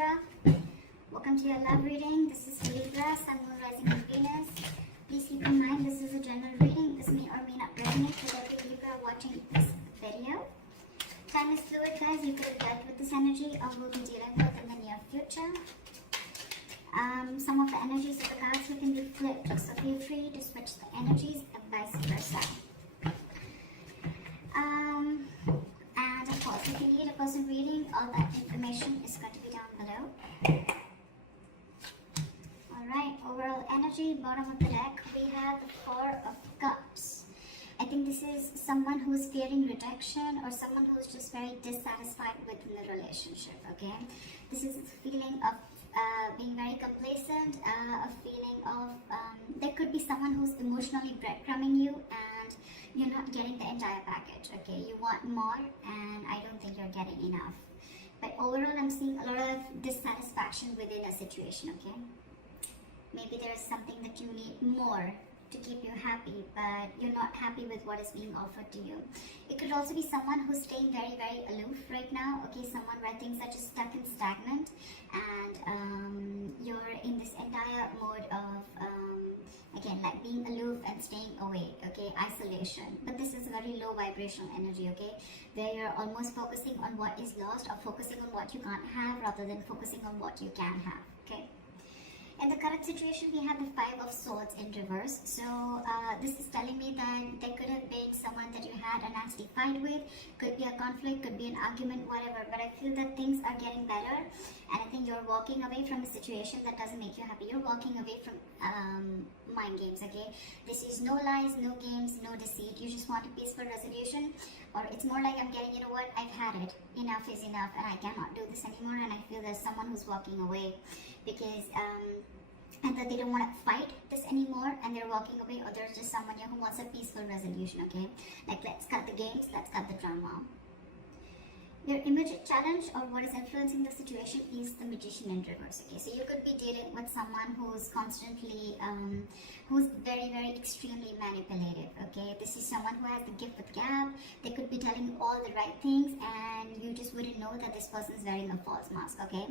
Libra. Welcome to your love reading. This is Libra, Sun, Moon, Rising, and Venus. Please keep in mind this is a general reading. This may or may not resonate with every Libra watching this video. Time is fluid, guys. You could have dealt with this energy or will be dealing with in the near future. Some of the energies of the cards here can be flipped, so feel free to switch the energies and vice versa. And of course, if you need a person reading, all that information is going to be down below. Alright, overall energy, bottom of the deck, we have the Four of Cups. I think this is someone who is fearing rejection or someone who is just very dissatisfied within the relationship, okay? This is a feeling of being very complacent, a feeling of, there could be someone who's emotionally breadcrumbing you and you're not getting the entire package, okay? You want more and I don't think you're getting enough. But overall, I'm seeing a lot of dissatisfaction within a situation, okay? Maybe there's something that you need more to keep you happy, but you're not happy with what is being offered to you. It could also be someone who's staying very, very aloof right now, okay? Someone where things are just stuck and stagnant, and you're in this entire mode of, again, like being aloof and staying away, okay? Isolation. But this is a very low vibrational energy, okay? Where you're almost focusing on what is lost or focusing on what you can't have rather than focusing on what you can have, okay? In the current situation, we have the Five of Swords in reverse. So this is telling me that there could have been someone that you had a nasty fight with. Could be a conflict, could be an argument, whatever. But I feel that things are getting better. And I think you're walking away from a situation that doesn't make you happy. You're walking away from mind games, okay? This is no lies, no games, no deceit. You just want a peaceful resolution. Or it's more like I'm getting, you know what, I've had it. Enough is enough and I cannot do this anymore. And I feel there's someone who's walking away because either they don't want to fight this anymore and they're walking away, or there's just someone here who wants a peaceful resolution, okay? Like, let's cut the games, let's cut the drama. Your immediate challenge or what is influencing the situation is the Magician in reverse, okay? So you could be dealing with someone who's constantly, who's very, very extremely manipulative, okay? This is someone who has the gift with gab. They could be telling you all the right things and you just wouldn't know that this person is wearing a false mask, okay?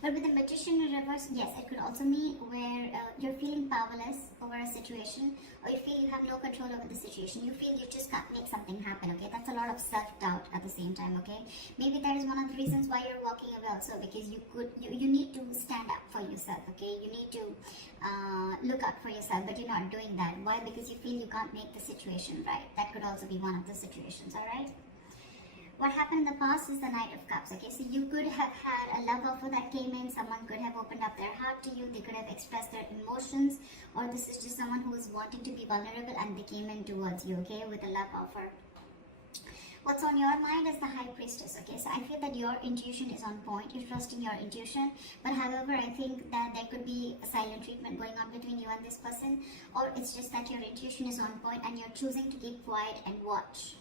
But with the Magician in reverse, yes, it could also mean where you're feeling powerless over a situation, or you feel you have no control over the situation. You feel you just can't make something happen, okay? That's a lot of self-doubt at the same time, okay? Maybe that is one of the reasons why you're walking away also, because you need to stand up for yourself, okay? You need to look out for yourself, but you're not doing that. Why? Because you feel you can't make the situation right. That could also be one of the situations, alright? What happened in the past is the Knight of Cups, okay? So you could have had a love offer that came in. Someone could have opened up their heart to you. They could have expressed their emotions, or this is just someone who is wanting to be vulnerable and they came in towards you, okay, with a love offer. What's on your mind is the High Priestess, okay? So I feel that your intuition is on point. You're trusting your intuition. But however, I think that there could be a silent treatment going on between you and this person. Or it's just that your intuition is on point and you're choosing to keep quiet and watch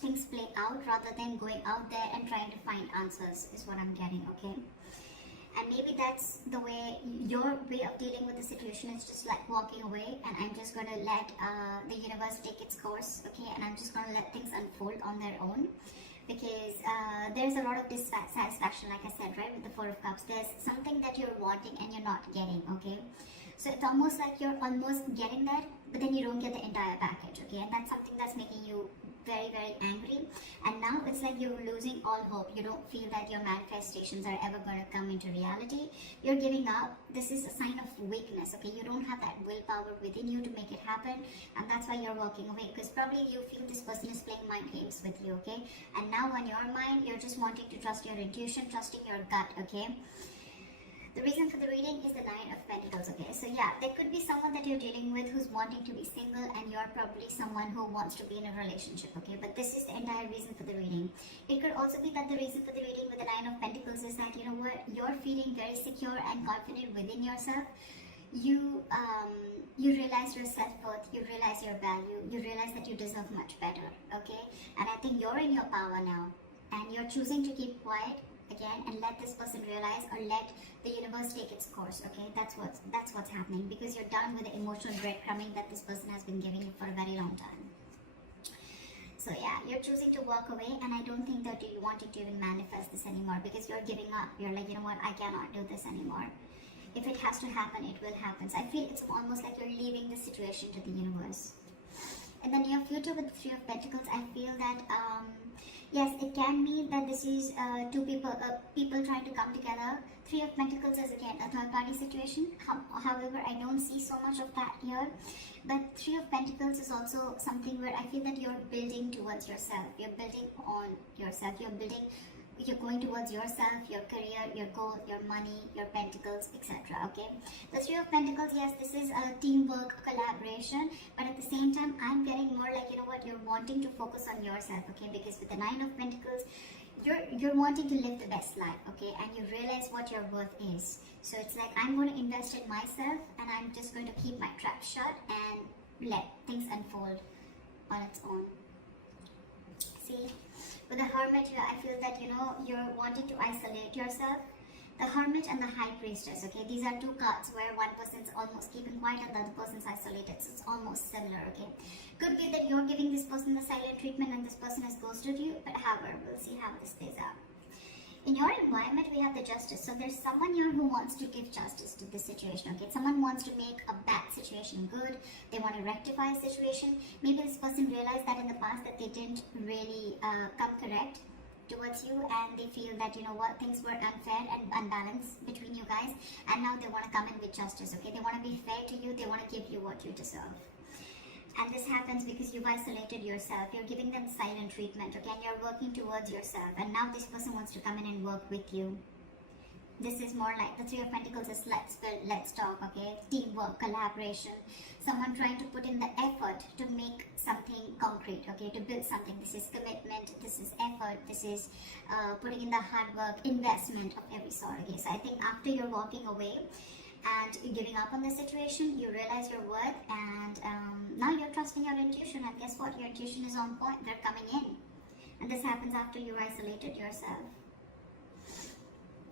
things play out rather than going out there and trying to find answers is what I'm getting, okay? And maybe that's the way, your way of dealing with the situation is just like walking away, and I'm just going to let the universe take its course, okay? And I'm just going to let things unfold on their own, because there's a lot of dissatisfaction, like I said, right, with the Four of Cups. There's something that you're wanting and you're not getting, okay? So it's almost like you're almost getting there, but then you don't get the entire package, okay? And that's something that's making you very, very angry. And now it's like you're losing all hope. You don't feel that your manifestations are ever going to come into reality. You're giving up. This is a sign of weakness, okay? You don't have that willpower within you to make it happen, and that's why you're walking away, because probably you feel this person is playing mind games with you, okay? And now on your mind, you're just wanting to trust your intuition, trusting your gut, okay? The reason for the reading is the Nine of Pentacles, okay? So yeah, there could be someone that you're dealing with who's wanting to be single, and you're probably someone who wants to be in a relationship, okay? But this is the entire reason for the reading. It could also be that the reason for the reading with the Nine of Pentacles is that, you know what, you're feeling very secure and confident within yourself. You realize your self-worth, you realize your value, you realize that you deserve much better, okay? And I think you're in your power now, and you're choosing to keep quiet again and let this person realize, or let the universe take its course, okay? That's what's happening, because you're done with the emotional breadcrumbing that this person has been giving you for a very long time. So So yeah, you're choosing to walk away, and I don't think that you're wanting to even manifest this anymore, because you're giving up. You're like, you know what, I cannot do this anymore. If it has to happen, it will happen. So I feel it's almost like you're leaving the situation to the universe. In the near future with the Three of Pentacles, I feel that yes, it can mean that this is two people trying to come together. Three of Pentacles is again a third party situation. However, I don't see so much of that here. But Three of Pentacles is also something where I feel that you're building towards yourself. You're building on yourself. You're going towards yourself, your career, your goal, your money, your pentacles, etc. Okay, the Three of Pentacles, yes, this is a teamwork, collaboration, but at the same time, I'm getting more like, you know what, you're wanting to focus on yourself. Okay, because with the Nine of Pentacles, you're wanting to live the best life. Okay, and you realize what your worth is. So it's like, I'm going to invest in myself, and I'm just going to keep my trap shut and let things unfold on its own. See, with the Hermit here, I feel that, you know, you're wanting to isolate yourself. The Hermit and the High Priestess, okay, these are two cards where one person's almost keeping quiet and the other person's isolated, so it's almost similar. Okay, could be that you're giving this person the silent treatment and this person has ghosted you, but however, we'll see how this plays out. In your environment, we have the Justice. So there's someone here who wants to give justice to this situation. Okay, someone wants to make a bad situation good. They want to rectify a situation. Maybe this person realized that in the past that they didn't really come correct towards you, and they feel that, you know what, things were unfair and unbalanced between you guys, and now they want to come in with justice. Okay, they want to be fair to you. They want to give you what you deserve. And this happens because you've isolated yourself. You're giving them silent treatment, okay? And you're working towards yourself. And now this person wants to come in and work with you. This is more like the Three of Pentacles is let's build, let's talk, okay? Teamwork, collaboration. Someone trying to put in the effort to make something concrete, okay? To build something. This is commitment, this is effort, this is putting in the hard work, investment of every sort, okay? So I think after you're walking away and you're giving up on the situation, you realize your worth, and now you're trusting your intuition, and guess what, your intuition is on point. They're coming in, and this happens after you isolated yourself.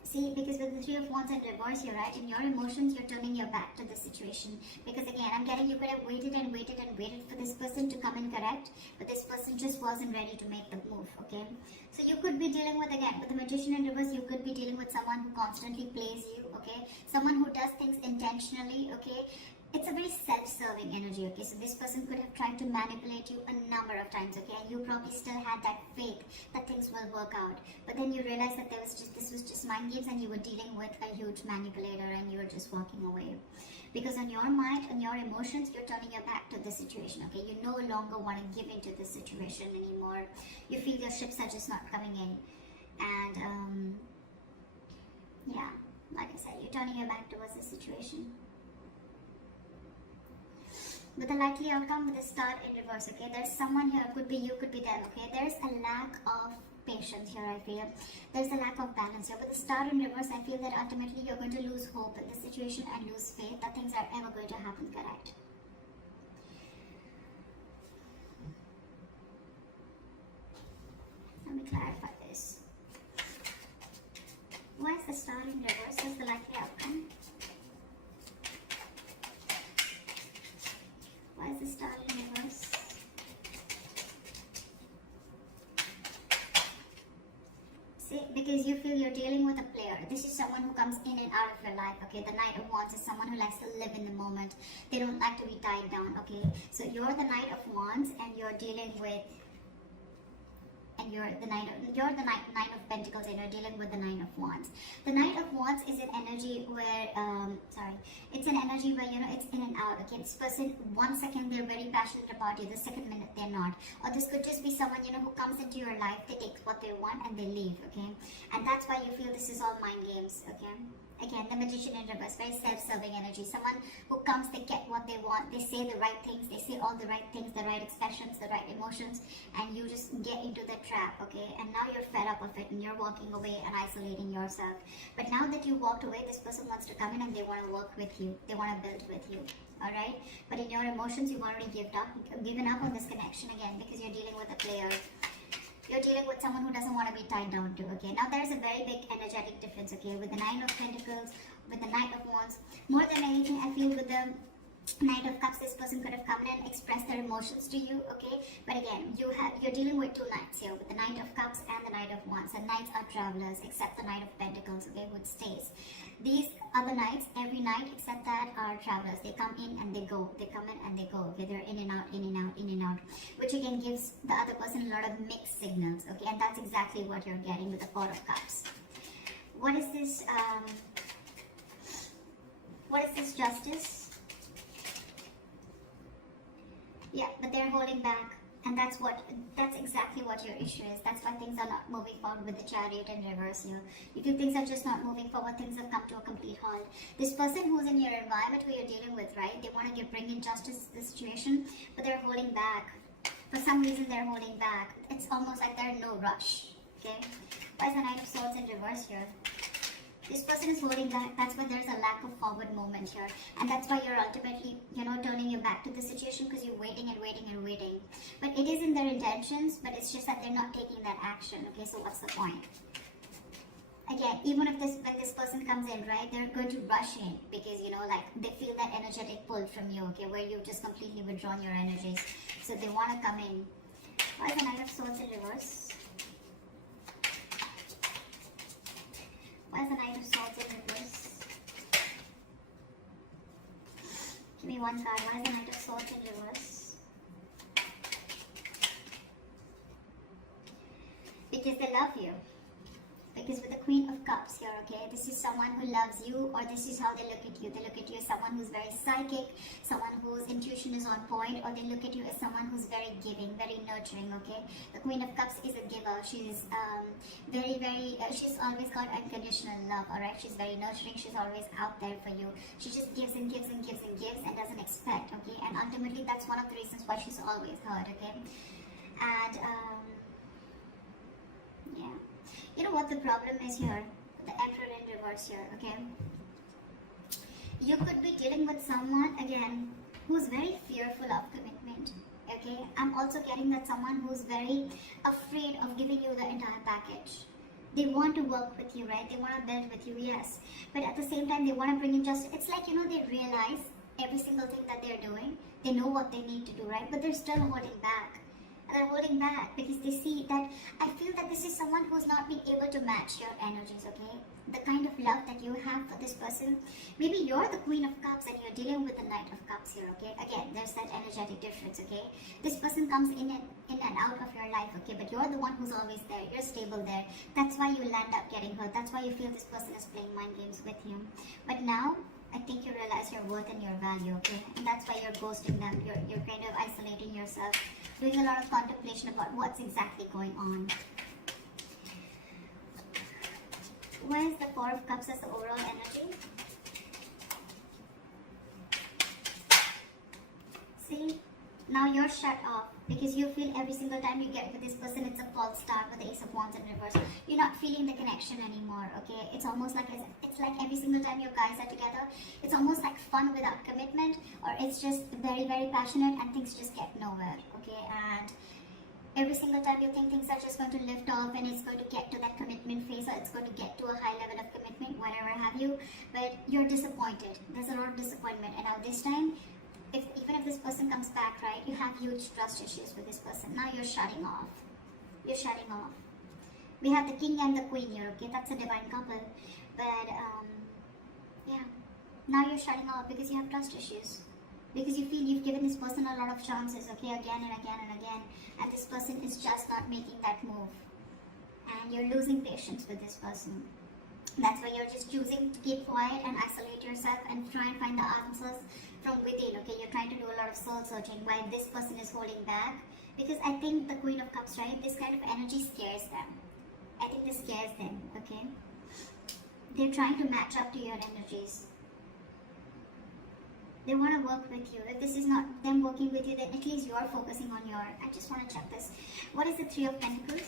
See, because with the Three of Wands in reverse here, right, in your emotions, you're turning your back to the situation, because again, I'm getting you could have waited and waited and waited for this person to come in correct, but this person just wasn't ready to make the move. Okay, so you could be dealing with, again, with the Magician in reverse, you could be dealing with someone who constantly plays you. Okay, someone who does things intentionally. Okay, it's a very self-serving energy. Okay, so this person could have tried to manipulate you a number of times. Okay, and you probably still had that faith that things will work out, but then you realized that this was just mind games, and you were dealing with a huge manipulator, and you were just walking away, because on your mind, on your emotions, you're turning your back to the situation. Okay, you no longer want to give into this situation anymore. You feel your ships are just not coming in, and yeah, like I said, you're turning your back towards the situation. With the likely outcome, with the Star in reverse, okay, there's someone here, could be you, could be them, okay, there's a lack of patience here, I feel. There's a lack of balance here. With the Star in reverse, I feel that ultimately you're going to lose hope in the situation and lose faith that things are ever going to happen correct. Let me clarify this. Why is the Star in reverse? What's the likely outcome? Why is the Star in reverse? See, because you feel you're dealing with a player. This is someone who comes in and out of your life. Okay, the Knight of Wands is someone who likes to live in the moment. They don't like to be tied down. Okay, so you're the Knight of Wands, and you're dealing with, and you're the Nine of Pentacles, and you're dealing with the Nine of Wands. The Knight of Wands is an energy where, it's an energy where, you know, it's in and out. Okay, this person, 1 second they're very passionate about you, the second minute they're not. Or this could just be someone, you know, who comes into your life, they take what they want and they leave. Okay, and that's why you feel this is all mind games. Okay. Again, the Magician in reverse, very self-serving energy. Someone who comes, they get what they want, they say the right things, they say all the right things, the right expressions, the right emotions, and you just get into the trap, okay? And now you're fed up of it, and you're walking away and isolating yourself. But now that you walked away, this person wants to come in and they want to work with you. They want to build with you, all right? But in your emotions, you've already given up on this connection again, because you're dealing with a player. You're dealing with someone who doesn't want to be tied down to, okay? Now there's a very big energetic difference, okay? With the Nine of Pentacles, with the Knight of Wands, more than anything, I feel with the Knight of Cups, this person could have come in and expressed their emotions to you, okay? But again, you're dealing with two knights here, with the Knight of Cups and the Knight of Wands. And knights are travelers, except the Knight of Pentacles, okay, which stays. These other knights, every night except that, are travelers. They come in and they go. They come in and they go, okay? They're in and out, in and out, in and out, which again gives the other person a lot of mixed signals, okay? And that's exactly what you're getting with the Four of Cups. What is this? What is this Justice? Yeah, but they're holding back, and that's exactly what your issue is. That's why things are not moving forward with the Chariot in reverse here. You feel things are just not moving forward, things have come to a complete halt. This person who's in your environment who you're dealing with, right, they want to bring in justice to the situation, but they're holding back. For some reason, they're holding back. It's almost like they're in no rush, okay? Why is the Knight of Swords in reverse here? This person is holding back. That's why there's a lack of forward movement here. And that's why you're ultimately, turning your back to the situation, because you're waiting and waiting and waiting. But it is in their intentions, but it's just that they're not taking that action. Okay, so what's the point? Again, even if when this person comes in, right, they're going to rush in because, they feel that energetic pull from you, okay, where you've just completely withdrawn your energies. So they want to come in. Why is the Knight of Swords in reverse? Why is the Knight of Swords in reverse? Give me one card. Why is the Knight of Swords in reverse? Because they love you. Because with the Queen of Cups here, okay, this is someone who loves you, or this is how they look at you. They look at you as someone who's very psychic, someone whose intuition is on point, or they look at you as someone who's very giving, very nurturing, okay? The Queen of Cups is a giver. She's she's always got unconditional love, alright? She's very nurturing. She's always out there for you. She just gives and gives and gives and gives and doesn't expect, okay? And ultimately, that's one of the reasons why she's always heard, okay? And, yeah. You know what the problem is here? The Emperor in reverse here, okay? You could be dealing with someone, again, who's very fearful of commitment, okay? I'm also getting that someone who's very afraid of giving you the entire package. They want to work with you, right? They want to build with you, yes. But at the same time, they want to bring in just, it's like, they realize every single thing that they're doing. They know what they need to do, right? But they're still holding back. And they're holding back because they see that, I feel that this is someone who's not been able to match your energies, okay? The kind of love that you have for this person. Maybe you're the Queen of Cups and you're dealing with the Knight of Cups here, okay? Again, there's that energetic difference, okay? This person comes in and out of your life, okay? But you're the one who's always there. You're stable there. That's why you land up getting hurt. That's why you feel this person is playing mind games with you. But now, I think you realize your worth and your value, okay? And that's why you're ghosting them. You're kind of isolating yourself, doing a lot of contemplation about what's exactly going on. Why is the Four of Cups as the overall energy? See? Now you're shut off because you feel every single time you get with this person, it's a false start with the Ace of Wands in reverse. You're not feeling the connection anymore, okay? It's almost like it's like every single time you guys are together, it's almost like fun without commitment, or it's just very, very passionate and things just get nowhere, okay? And every single time you think things are just going to lift off and it's going to get to that commitment phase, or it's going to get to a high level of commitment, whatever have you, but you're disappointed. There's a lot of disappointment, and now this time, even if this person comes back, right, you have huge trust issues with this person. Now you're shutting off. You're shutting off. We have the King and the Queen here, okay? That's a divine couple. But, yeah. Now you're shutting off because you have trust issues. Because you feel you've given this person a lot of chances, okay? Again and again and again. And this person is just not making that move. And you're losing patience with this person. That's why you're just choosing to keep quiet and isolate yourself and try and find the answers from within, okay? You're trying to do a lot of soul searching while this person is holding back. Because I think the Queen of Cups, right? This kind of energy scares them. I think this scares them, okay? They're trying to match up to your energies. They want to work with you. If this is not them working with you, then at least you're focusing on your... I just want to check this. What is the Three of Pentacles?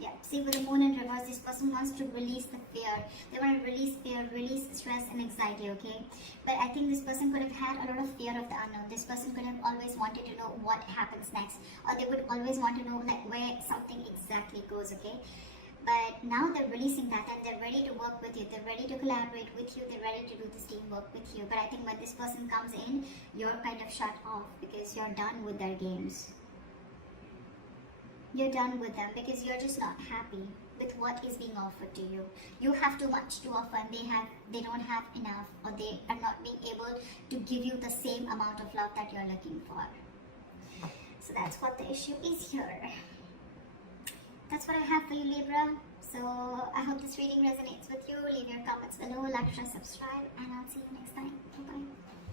Yeah, see, with the Moon in reverse, this person wants to release the fear. They want to release fear, release stress and anxiety, okay? But I think this person could have had a lot of fear of the unknown. This person could have always wanted to know what happens next. Or they would always want to know like where something exactly goes, okay? But now they're releasing that and they're ready to work with you. They're They're ready to collaborate with you. They're ready to do this teamwork with you. But I think when this person comes in, you're kind of shut off because you're done with their games. You're done with them because you're just not happy with what is being offered to you. You have too much to offer and they don't have enough, or they are not being able to give you the same amount of love that you're looking for. So that's what the issue is here. That's what I have for you, Libra. So I hope this reading resonates with you. Leave your comments below, like, share, subscribe, and I'll see you next time. Bye-bye.